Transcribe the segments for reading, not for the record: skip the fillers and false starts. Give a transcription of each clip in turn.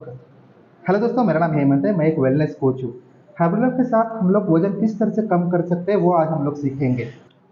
Hello दोस्तों, मेरा नाम हेमंत है। मैं एक वेलनेस कोच हूँ। हर्बल लाइफ के साथ हम लोग वजन किस तरह से कम कर सकते हैं वो आज हम लोग सीखेंगे।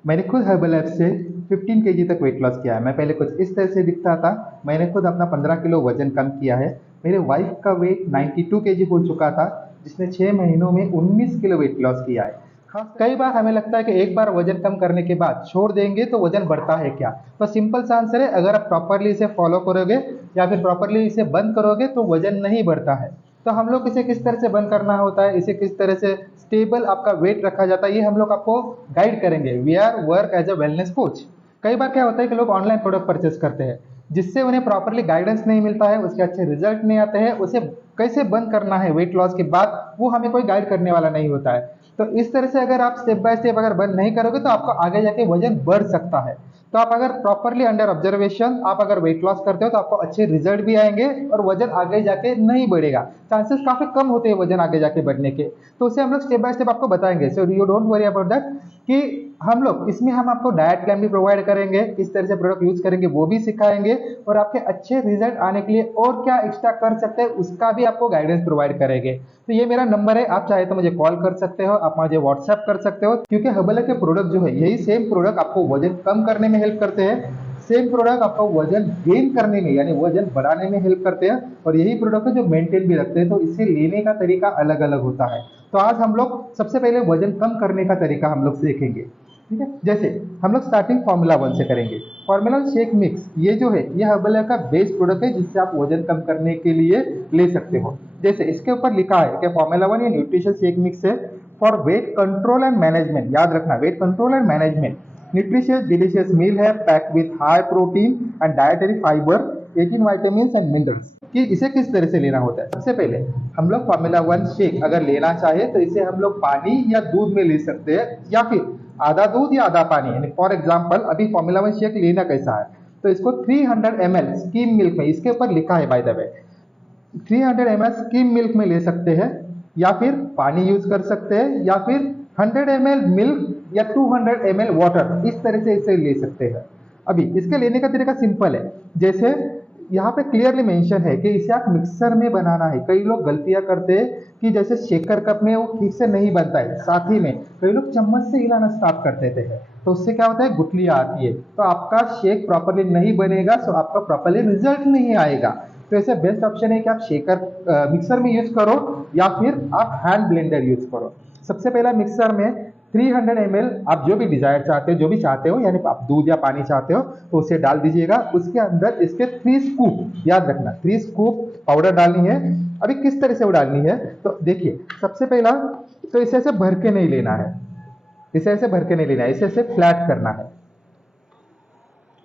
मैंने खुद हर्बल लाइफ से 15 केजी तक वेट लॉस किया है। मैं पहले कुछ इस तरह से दिखता था। मैंने खुद अपना 15 किलो वजन कम किया है। मेरे वाइफ का वेट 92 केजी हो चुका था, जिसने 6 महीनों में 19 किलो वेट लॉस किया है। हाँ, कई बार हमें लगता है कि एक बार वजन कम करने के बाद छोड़ देंगे तो वजन बढ़ता है क्या। तो सिंपल सा आंसर है, अगर आप प्रॉपरली इसे फॉलो करोगे या फिर प्रॉपरली इसे बंद करोगे तो वजन नहीं बढ़ता है। तो हम लोग इसे किस तरह से बंद करना होता है, इसे किस तरह से स्टेबल आपका वेट रखा जाता है, ये हम लोग आपको गाइड करेंगे। We are work as a wellness coach. कई बार क्या होता है कि लोग ऑनलाइन प्रोडक्ट परचेस करते हैं, जिससे उन्हें प्रॉपरली गाइडेंस नहीं मिलता है, उसके अच्छे रिजल्ट नहीं आते हैं। उसे कैसे बंद करना है वेट लॉस के बाद, वो हमें कोई गाइड करने वाला नहीं होता है। तो इस तरह से अगर आप स्टेप बाय स्टेप अगर बंद नहीं करोगे तो आपको आगे जाके वजन बढ़ सकता है। तो आप अगर प्रॉपरली अंडर ऑब्जर्वेशन आप अगर वेट लॉस करते हो तो आपको अच्छे रिजल्ट भी आएंगे और वजन आगे जाके नहीं बढ़ेगा। चांसेस काफी कम होते हैं वजन आगे जाके बढ़ने के। तो उसे हम लोग स्टेप बाय स्टेप आपको बताएंगे। So you don't worry about that कि हम लोग इसमें हम आपको डाइट प्लान भी प्रोवाइड करेंगे, किस तरह से प्रोडक्ट यूज करेंगे वो भी सिखाएंगे, और आपके अच्छे रिजल्ट आने के लिए और क्या एक्स्ट्रा कर सकते हैं उसका भी आपको गाइडेंस प्रोवाइड करेंगे। तो ये मेरा नंबर है, आप चाहे तो मुझे कॉल कर सकते हो, आप मुझे व्हाट्सएप कर सकते हो, क्योंकि हर्बल के प्रोडक्ट जो है यही सेम प्रोडक्ट आपको वजन कम करने में हेल्प करते हैं, सेम प्रोडक्ट आपको वजन गेन करने में यानी वजन बढ़ाने में हेल्प करते हैं, और यही प्रोडक्ट है जो मेंटेन भी रखते हैं। तो इसे लेने का तरीका अलग अलग होता है। तो आज हम लोग सबसे पहले वजन कम करने का तरीका हम लोग सीखेंगे। ठीक है, जैसे हम लोग स्टार्टिंग फार्मूला वन से करेंगे। फार्मूला शेक मिक्स ये जो है ये हर्बल का बेस्ट प्रोडक्ट है, जिससे आप वजन कम करने के लिए ले सकते हो। जैसे इसके ऊपर लिखा है कि फार्मूला वन ये न्यूट्रिशन शेक मिक्स है for weight control and management. याद रखना, weight control and management. Nutritious delicious meal है packed with high protein and dietary fibre, 18 vitamin and minerals. कि इसे किस तरह से लेना होता है, सबसे पहले हम लोग फार्मूला वन शेक अगर लेना चाहे तो इसे हम लोग पानी या दूध में ले सकते हैं, या फिर आधा दूध या आधा पानी। यानी फॉर एग्जाम्पल अभी फार्मूला वन शेक लेना कैसा है, तो इसको 300 ml स्कीम मिल्क में, इसके ऊपर लिखा है by the way, 300 ml scheme milk में ले सकते हैं, या फिर पानी यूज कर सकते हैं, या फिर 100 ml मिल्क या 200 ml वाटर, इस तरह से इसे ले सकते हैं। अभी इसके लेने का तरीका सिंपल है। जैसे यहाँ पे क्लियरली मेंशन है कि इसे आप मिक्सर में बनाना है। कई लोग गलतियां करते हैं कि जैसे शेकर कप में वो ठीक से नहीं बनता है, साथ ही में कई लोग चम्मच से हिलाना स्टार्ट कर देते हैं, तो उससे क्या होता है गुठलियां आती है, तो आपका शेक प्रॉपरली नहीं बनेगा, सो आपका प्रॉपरली रिजल्ट नहीं आएगा। तो ऐसे बेस्ट ऑप्शन है कि आप शेकर मिक्सर में यूज करो, या फिर आप हैंड ब्लेंडर यूज करो। सबसे पहला मिक्सर में 300 ml आप जो भी डिजायर चाहते हो, जो भी चाहते हो, यानी आप दूध या पानी चाहते हो तो उसे डाल दीजिएगा। उसके अंदर इसके 3 स्कूप, याद रखना 3 स्कूप पाउडर डालनी है। अभी किस तरह से वो डालनी है तो देखिए, सबसे पहला तो इसे ऐसे भर के नहीं लेना है, इसे ऐसे भर के नहीं लेना है, इसे ऐसे फ्लैट करना है,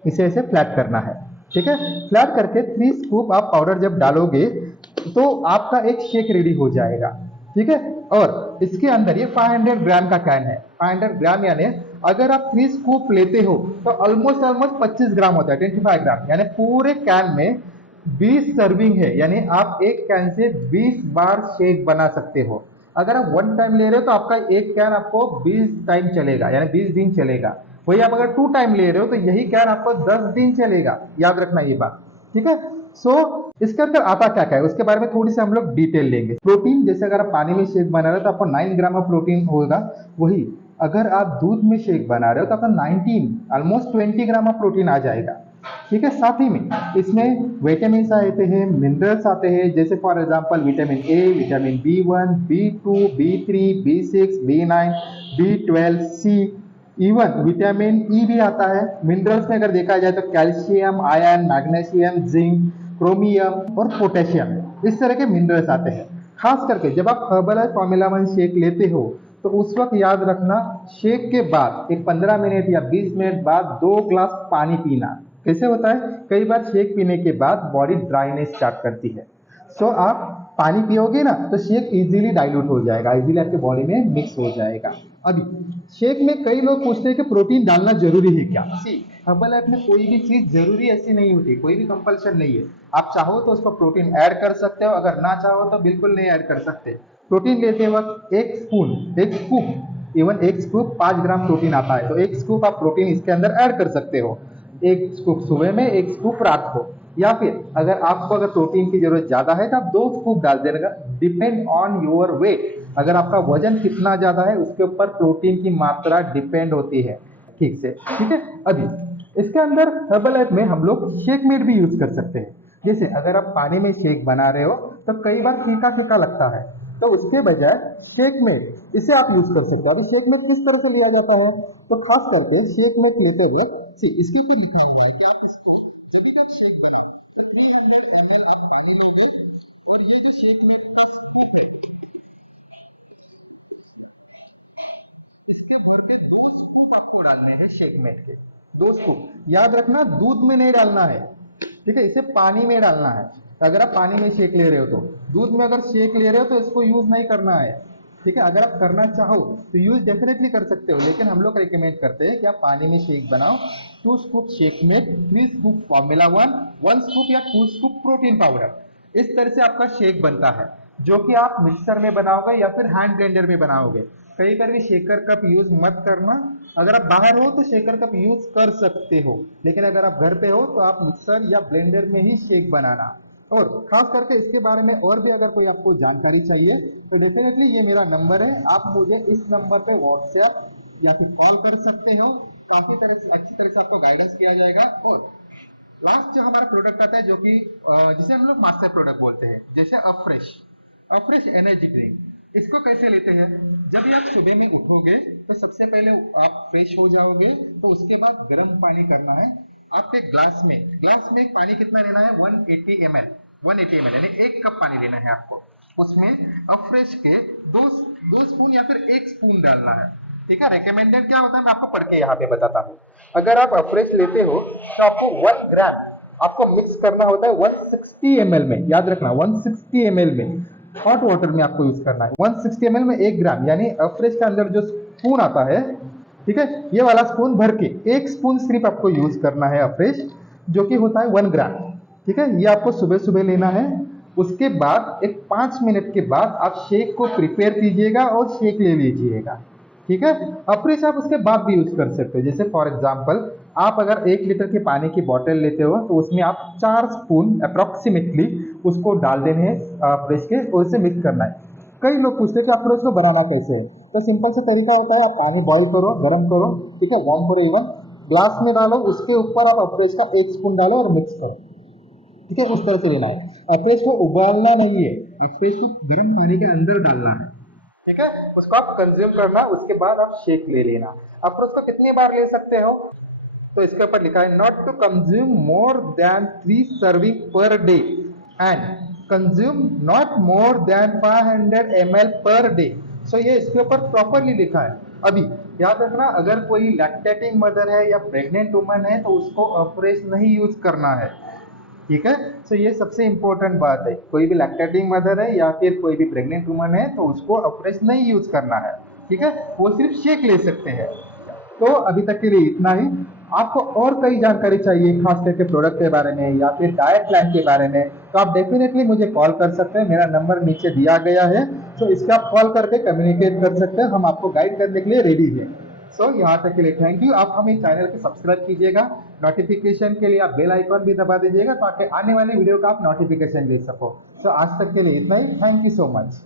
इसे ऐसे फ्लैट करना है। ठीक है, फ्लैट करके 3 स्कूप आप पाउडर जब डालोगे तो आपका एक शेक रेडी हो जाएगा। ठीक है, और इसके अंदर ये 500 ग्राम का कैन है। 500 ग्राम यानी अगर आप 3 स्कूप लेते हो तो ऑलमोस्ट ऑलमोस्ट 25 ग्राम होता है, 25 ग्राम, यानी पूरे कैन में 20 सर्विंग है। यानी आप एक कैन से 20 बार शेक बना सकते हो। अगर आप वन टाइम ले रहे हो तो आपका एक कैन आपको 20 टाइम चलेगा, यानी 20 दिन चलेगा। वही आप अगर 2 टाइम ले रहे हो तो यही कैन आपको 10 दिन चलेगा। याद रखना ये बात। ठीक है, सो इसके अंदर आता क्या क्या है उसके बारे में थोड़ी सी हम लोग डिटेल लेंगे। प्रोटीन, जैसे अगर आप पानी में शेक बना रहे हो तो आपको 9 ग्राम ऑफ प्रोटीन होगा। वही अगर आप दूध में शेक बना रहे हो तो आपका 19 ऑलमोस्ट 20 ग्राम ऑफ प्रोटीन आ जाएगा। ठीक है, साथ ही में इसमें विटामिन आते हैं, मिनरल्स आते हैं, जैसे for example vitamin A, vitamin B1, B2, B3, B6, B9, B12, C, even vitamin E भी आता है। मिनरल्स में अगर देखा जाए तो calcium, iron, magnesium, zinc, chromium और पोटेशियम, इस तरह के मिनरल्स आते हैं। खास करके जब आप हर्बलाइफ फार्मूला वन शेक लेते हो तो उस वक्त याद रखना, शेक के बाद एक 15 मिनट या 20 मिनट बाद 2 ग्लास पानी पीना। कैसे होता है, कई बार शेक पीने के बाद बॉडी ड्राइनेस स्टार्ट करती है, सो आप पानी पियोगे ना तो शेक इजीली डाइल्यूट हो जाएगा, इजीली आपके बॉडी में मिक्स हो जाएगा। अभी शेक में कई लोग पूछते हैं कि प्रोटीन डालना जरूरी है क्या। सी, हर्बल लाइफ में कोई भी चीज जरूरी ऐसी नहीं होती, कोई भी कंपल्शन नहीं है। आप चाहो तो उसको प्रोटीन ऐड कर सकते हो, अगर ना चाहो तो बिल्कुल नहीं ऐड कर सकते। प्रोटीन लेते वक्त एक स्पून, एक स्कूप, इवन एक स्कूप 5 ग्राम प्रोटीन आता है, तो एक स्कूप आप प्रोटीन इसके अंदर ऐड कर सकते हो। एक स्कूप सुबह में, एक स्कूप रात को। या फिर अगर आपको अगर प्रोटीन की जरूरत ज्यादा है तो आप 2 स्कूप डाल देगा, डिपेंड ऑन योर वेट। अगर आपका वजन कितना ज्यादा है उसके ऊपर प्रोटीन की मात्रा डिपेंड होती है, ठीक से, ठीक है। अभी इसके अंदर हर्बल लाइफ में हम लोग शेक मेड भी यूज कर सकते हैं। जैसे अगर आप पानी में शेक बना रहे हो तो कई बार फीका फीका लगता है, तो उसके बजाय शेक मेड इसे आप यूज कर सकते हो। अभी शेक मेड किस तरह से लिया जाता है, तो खास करके शेक मेड लेते वक्त सी इसके ऊपर लिखा हुआ है कि आप इसको जब भी आप शेक बनाओ तो 300 ml आप पानी लोगे, और ये जो शेक मेड का स्कूप है इसके भर के 2 स्कूप आपको डालने हैं शेक मेड के, 2 स्कूप। याद रखना दूध में नहीं डालना है, ठीक है, इसे पानी में डालना है। अगर आप पानी में शेक ले रहे हो तो, दूध में अगर शेक ले रहे हो तो इसको यूज नहीं करना है, ठीक है। अगर आप करना चाहो तो यूज डेफिनेटली कर सकते हो, लेकिन हम लोग रिकमेंड करते हैं कि आप पानी में शेक बनाओ। 2 scoop shake made, 3 scoop formula 1 scoop या 2 स्कूप प्रोटीन पाउडर। इस तरह से आपका शेक बनता है, जो कि आप मिक्सर में बनाओगे या फिर हैंड ब्लेंडर में बनाओगे। कहीं पर भी शेकर कप यूज मत करना। अगर आप बाहर हो तो शेकर कप यूज कर सकते हो, लेकिन अगर आप घर पे हो तो आप मिक्सर या ब्लेंडर में ही शेक बनाना। और खास करके इसके बारे में और भी अगर कोई आपको जानकारी चाहिए तो डेफिनेटली ये मेरा नंबर है, आप मुझे इस नंबर पे व्हाट्सएप या फिर कॉल कर सकते हो। काफी तरह से अच्छी तरह से आपको गाइडेंस किया जाएगा। और लास्ट जो हमारा प्रोडक्ट आता है जो कि जिसे हम लोग मास्टर प्रोडक्ट बोलते हैं, जैसे अफ्रेश एनर्जी ड्रिंक। इसको कैसे लेते हैं, जब भी आप सुबह में उठोगे तो सबसे पहले आप फ्रेश हो जाओगे, तो उसके बाद गर्म पानी करना है। आपके ग्लास में पानी कितना लेना है, 180 ml यानी 1 कप पानी लेना है आपको। उसमें अफ्रेश के दो स्पून या फिर 1 स्पून डालना है, ठीक है। रिकमेंडेड क्या होता है मैं आपको पढ़ के यहाँ पे बताता हूँ। अगर आप अफ्रेश लेते हो तो आपको 1 ग्राम आपको मिक्स करना होता है 160 ml में। याद रखना 160 ml में, हॉट वाटर में आपको यूज करना है। 160 ml में 1 ग्राम, यानी अफ्रेश के अंदर जो स्पून आता है, ठीक है, ये वाला स्पून भर के 1 स्पून सिर्फ आपको यूज करना है अफ्रेश, जो कि होता है 1 ग्राम, ठीक है। ये आपको सुबह सुबह लेना है। उसके बाद एक 5 मिनट के बाद आप शेक को प्रिपेयर कीजिएगा और शेक ले लीजिएगा, ठीक है। अफ्रेश आप उसके बाद भी यूज कर सकते हो। जैसे फॉर एग्जांपल आप अगर 1 लीटर की पानी की बोतल लेते हो तो उसमें आप 4 स्पून अप्रोक्सीमेटली उसको डाल देने हैं अफ्रेश के, और उसे मिक्स करना है। कई लोग पूछते हैं कि अफ्रेश को बनाना कैसे है, तो सिंपल सा तरीका होता है, आप पानी बॉईल करो, गर्म करो, ठीक है, वार्म करो, इवन ग्लास में डालो, उसके ऊपर आप अफ्रेश का 1 स्पून डालो और मिक्स करो, ठीक है। उस तरह से लेना है। अफ्रेश को उबालना नहीं है, अफ्रेश को गर्म पानी के अंदर डालना है, ठीक है। उसको आप कंज्यूम करना, उसके बाद आप शेक ले लेना। अफ्रेश को कितनी बार ले सकते हो, तो इसके ऊपर लिखा है not to consume more than 3 serving per day and consume not more than 500 ml per day. So ये इसके ऊपर प्रॉपरली लिखा है। अभी याद रखना, अगर कोई लैक्टेटिंग मदर है या प्रेग्नेंट वुमन है तो उसको अफ्रेश नहीं यूज करना है, ठीक है। सो ये सबसे इंपॉर्टेंट बात है, कोई भी लैक्टेटिंग मदर है या फिर कोई भी प्रेग्नेंट वुमन है तो उसको अफ्रेश नहीं यूज करना है, ठीक है, वो सिर्फ शेक ले सकते हैं। तो अभी तक के लिए इतना ही। आपको और कई जानकारी चाहिए खास करके प्रोडक्ट के बारे में या फिर डाइट प्लान के बारे में, तो आप डेफिनेटली मुझे कॉल कर सकते हैं। मेरा नंबर नीचे दिया गया है, तो इसका आप कॉल करके कम्युनिकेट कर सकते हैं। हम आपको गाइड करने के लिए रेडी है। सो यहाँ तक के लिए थैंक यू। आप हमें चैनल को सब्सक्राइब कीजिएगा, नोटिफिकेशन के लिए आप बेल आइकन भी दबा दीजिएगा ताकि आने वाली वीडियो का आप नोटिफिकेशन ले सको। सो आज तक के लिए इतना ही। Thank you so much.